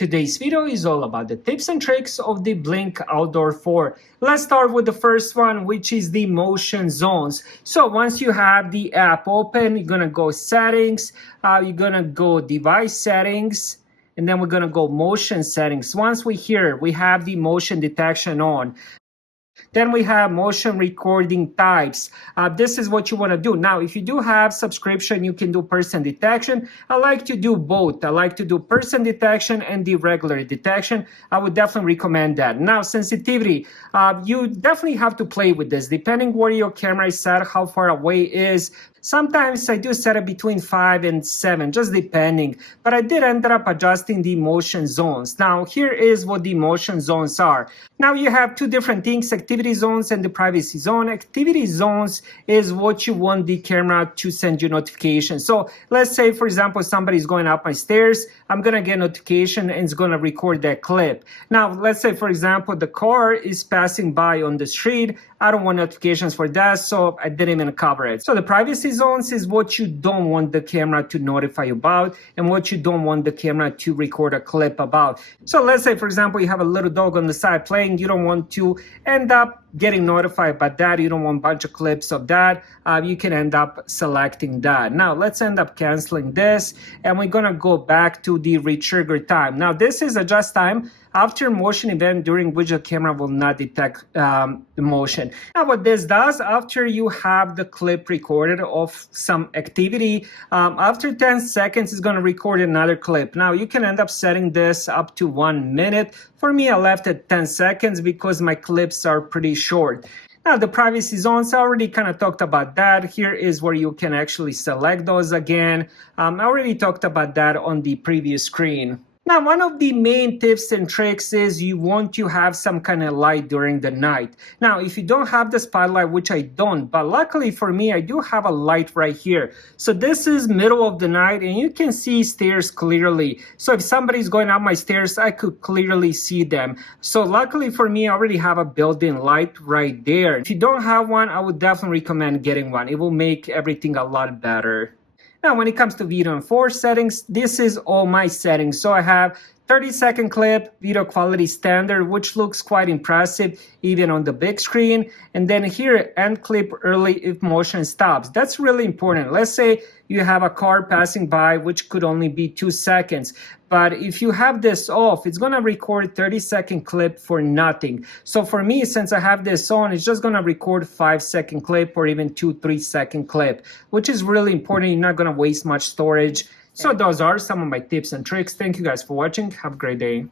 Today's video is all about the tips and tricks of the Blink Outdoor 4. Let's start with the first one, which is the motion zones. So once you have the app open, you're gonna go settings, you're gonna go device settings, and then we're gonna go motion settings. Once we have the motion detection on. Then we have motion recording types. This is what you want to do. Now, if you do have subscription, you can do person detection. I like to do both. I like to do person detection and the regular detection. I would definitely recommend that. Now, sensitivity. You definitely have to play with this. Depending where your camera is set, how far away it is. Sometimes I do set it between 5 and 7, just depending. But I did end up adjusting the motion zones. Now, here is what the motion zones are. Now, you have two different things, activity zones and the privacy zone. Activity zones is what you want the camera to send you notifications. So let's say, for example, somebody's going up my stairs. I'm going to get a notification and it's going to record that clip. Now, let's say, for example, the car is passing by on the street. I don't want notifications for that, so I didn't even cover it. So the privacy zones is what you don't want the camera to notify you about and what you don't want the camera to record a clip about. So let's say, for example, you have a little dog on the side playing. You don't want to end up getting notified by that. You don't want a bunch of clips of that. You can end up selecting that. Now, let's end up canceling this, and we're going to go back to the retrigger time. Now, this is adjust time after motion event during which the camera will not detect the motion. Now, what this does, after you have the clip recorded of some activity, after 10 seconds, it's going to record another clip. Now, you can end up setting this up to 1 minute. For me, I left it 10 seconds because my clips are pretty short. Now, the privacy zones, I already kind of talked about that. Here is where you can actually select those again. I already talked about that on the previous screen. Now, one of the main tips and tricks is you want to have some kind of light during the night. Now, if you don't have the spotlight, which I don't, but luckily for me, I do have a light right here. So this is middle of the night and you can see stairs clearly. So if somebody's going up my stairs, I could clearly see them. So luckily for me, I already have a built-in light right there. If you don't have one, I would definitely recommend getting one. It will make everything a lot better. Now, when it comes to video and 4 settings, this is all my settings. So I have 30-second clip, video quality standard, which looks quite impressive even on the big screen. And then here, end clip early if motion stops. That's really important. Let's say you have a car passing by, which could only be 2 seconds. But if you have this off, it's going to record 30-second clip for nothing. So for me, since I have this on, it's just going to record 5-second clip or even 2-3-second clip, which is really important. You're not going to waste much storage. So those are some of my tips and tricks. Thank you guys for watching. Have a great day.